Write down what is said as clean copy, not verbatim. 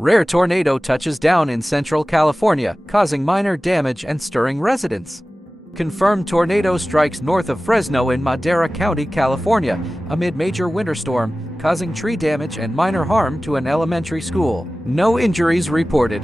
Rare tornado touches down in Central California, causing minor damage and stirring residents. Confirmed tornado strikes north of Fresno in Madera County, California, amid major winter storm, causing tree damage and minor harm to an elementary school. No injuries reported.